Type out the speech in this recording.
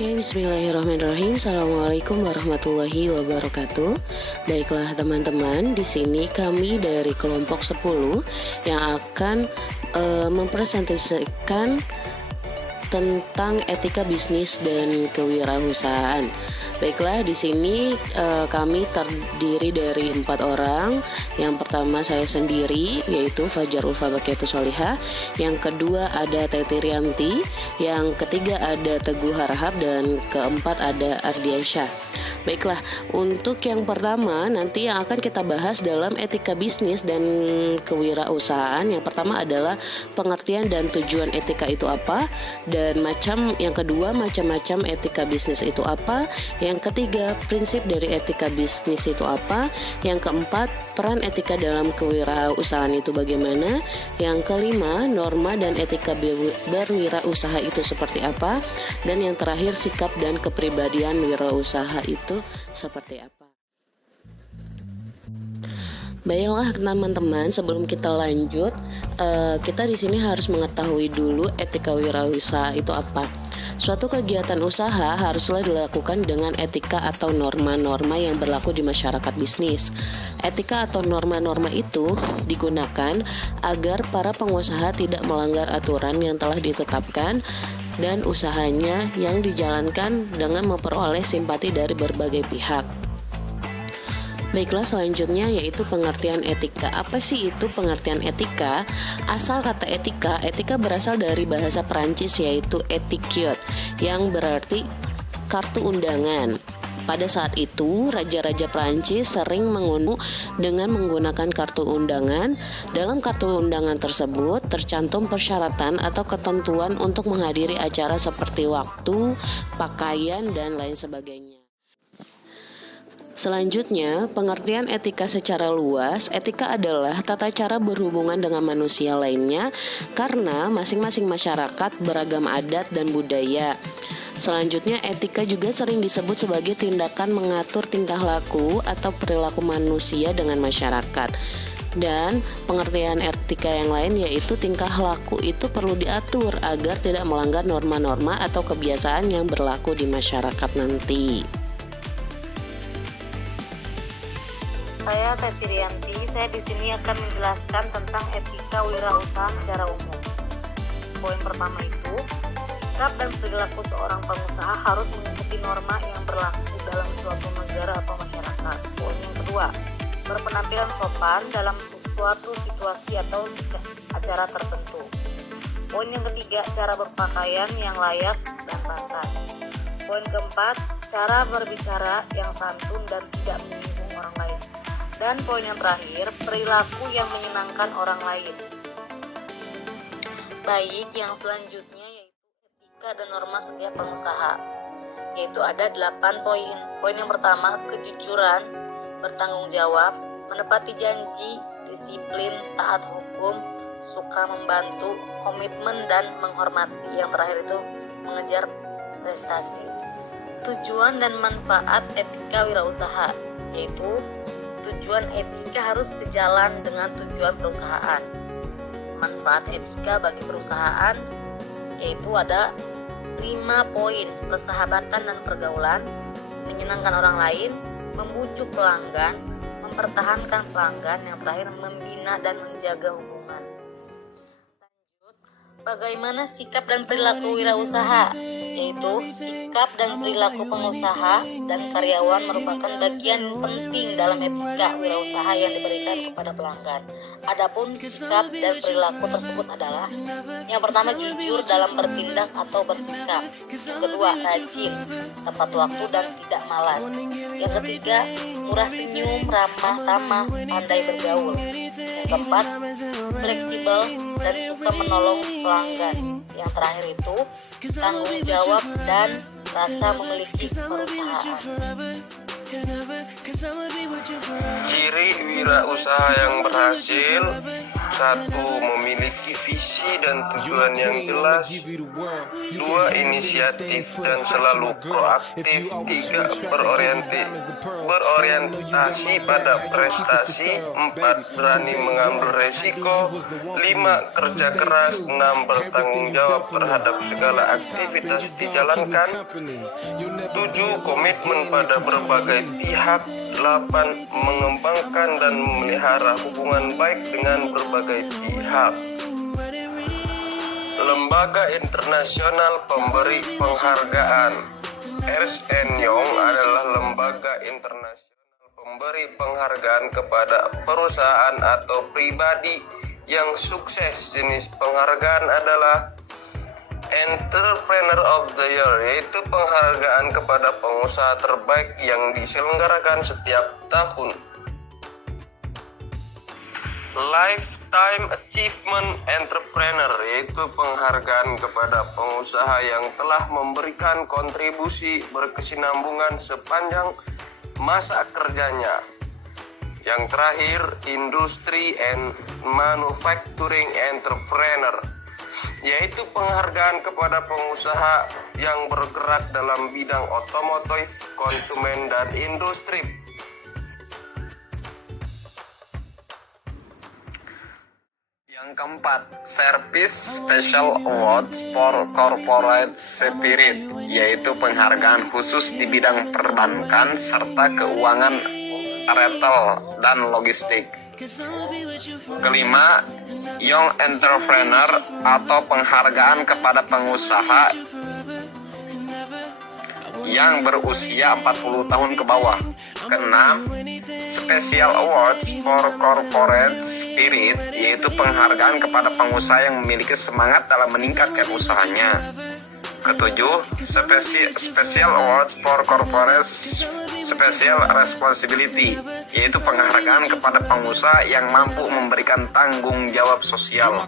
Oke, bismillahirrahmanirrahim. Assalamualaikum warahmatullahi wabarakatuh. Baiklah teman-teman, di sini kami dari kelompok 10 yang akan mempresentasikan tentang etika bisnis dan kewirausahaan. Baiklah, di sini kami terdiri dari 4 orang. Yang pertama saya sendiri, yaitu Fajar Ulfa Bakiatus Solihah. Yang kedua ada Teti Rianti. Yang ketiga ada Teguh Harahap. Dan keempat ada Ardiansyah. Baiklah, untuk yang pertama nanti yang akan kita bahas dalam etika bisnis dan kewirausahaan. Yang pertama adalah pengertian dan tujuan etika itu apa. Dan yang kedua macam-macam etika bisnis itu apa. Yang ketiga, prinsip dari etika bisnis itu apa. Yang keempat, peran etika dalam kewirausahaan itu bagaimana. Yang kelima, norma dan etika berwirausaha itu seperti apa. Dan yang terakhir, sikap dan kepribadian wirausaha itu seperti apa. Baiklah teman-teman, sebelum kita lanjut, kita di sini harus mengetahui dulu etika wirausaha itu apa. Suatu kegiatan usaha haruslah dilakukan dengan etika atau norma-norma yang berlaku di masyarakat bisnis. Etika atau norma-norma itu digunakan agar para pengusaha tidak melanggar aturan yang telah ditetapkan dan usahanya yang dijalankan dengan memperoleh simpati dari berbagai pihak. Baiklah, selanjutnya yaitu pengertian etika. Apa sih itu pengertian etika? Asal kata etika berasal dari bahasa Perancis yaitu etiquette yang berarti kartu undangan. Pada saat itu, raja-raja Perancis sering mengunduh dengan menggunakan kartu undangan. Dalam kartu undangan tersebut tercantum persyaratan atau ketentuan untuk menghadiri acara seperti waktu, pakaian, dan lain sebagainya. Selanjutnya, pengertian etika secara luas. Etika adalah tata cara berhubungan dengan manusia lainnya karena masing-masing masyarakat beragam adat dan budaya. Selanjutnya, etika juga sering disebut sebagai tindakan mengatur tingkah laku atau perilaku manusia dengan masyarakat. Dan pengertian etika yang lain yaitu tingkah laku itu perlu diatur agar tidak melanggar norma-norma atau kebiasaan yang berlaku di masyarakat nanti. Saya Teti Rianti. Saya di sini akan menjelaskan tentang etika wirausaha secara umum. Poin pertama itu, sikap dan perilaku seorang pengusaha harus mengikuti norma yang berlaku dalam suatu negara atau masyarakat. Poin yang kedua, berpenampilan sopan dalam suatu situasi atau acara tertentu. Poin yang ketiga, cara berpakaian yang layak dan pantas. Poin keempat, cara berbicara yang santun dan tidak menyinggung orang lain. Dan poin yang terakhir, perilaku yang menyenangkan orang lain. Baik, yang selanjutnya yaitu etika dan norma setiap pengusaha. Yaitu ada 8 poin. Poin yang pertama, kejujuran, bertanggung jawab, menepati janji, disiplin, taat hukum, suka membantu, komitmen dan menghormati. Yang terakhir itu mengejar prestasi. Tujuan dan manfaat etika wirausaha, yaitu tujuan etika harus sejalan dengan tujuan perusahaan. Manfaat etika bagi perusahaan yaitu ada 5 poin: persahabatan dan pergaulan, menyenangkan orang lain, membujuk pelanggan, mempertahankan pelanggan, yang terakhir membina dan menjaga hubungan. Lanjut, bagaimana sikap dan perilaku wirausaha? Yaitu sikap dan perilaku pengusaha dan karyawan merupakan bagian penting dalam etika wirausaha yang diberikan kepada pelanggan. Adapun sikap dan perilaku tersebut adalah: yang pertama, jujur dalam bertindak atau bersikap. Yang kedua, rajin, tepat waktu dan tidak malas. Yang ketiga, murah senyum, ramah tamah, pandai bergaul. Yang keempat, fleksibel dan suka menolong pelanggan. Yang terakhir itu tanggung jawab dan rasa memiliki perusahaan. Ciri wirausaha yang berhasil: 1. Memiliki visi dan tujuan yang jelas. 2. Inisiatif dan selalu proaktif. 3. Berorientasi pada prestasi. 4. Berani mengambil resiko. 5. Kerja keras. 6. Bertanggung jawab terhadap segala aktivitas dijalankan. 7. Komitmen pada berbagai pihak. 8. Mengembangkan dan memelihara hubungan baik dengan berbagai pihak. Lembaga internasional pemberi penghargaan. Ernst & Young adalah lembaga internasional pemberi penghargaan kepada perusahaan atau pribadi yang sukses. Jenis penghargaan adalah Entrepreneur of the Year, yaitu penghargaan kepada pengusaha terbaik yang diselenggarakan setiap tahun. Lifetime Achievement Entrepreneur, yaitu penghargaan kepada pengusaha yang telah memberikan kontribusi berkesinambungan sepanjang masa kerjanya. Yang terakhir, Industry and Manufacturing Entrepreneur, yaitu penghargaan kepada pengusaha yang bergerak dalam bidang otomotif, konsumen, dan industri. Yang keempat, Service Special Awards for Corporate Spirit, yaitu penghargaan khusus di bidang perbankan serta keuangan, retail, dan logistik. Kelima, Young Entrepreneur atau penghargaan kepada pengusaha yang berusia 40 tahun ke bawah. Keenam, Special Awards for Corporate Spirit, yaitu penghargaan kepada pengusaha yang memiliki semangat dalam meningkatkan usahanya. Ketujuh, Special Awards for Corporate Special Responsibility, yaitu penghargaan kepada pengusaha yang mampu memberikan tanggung jawab sosial.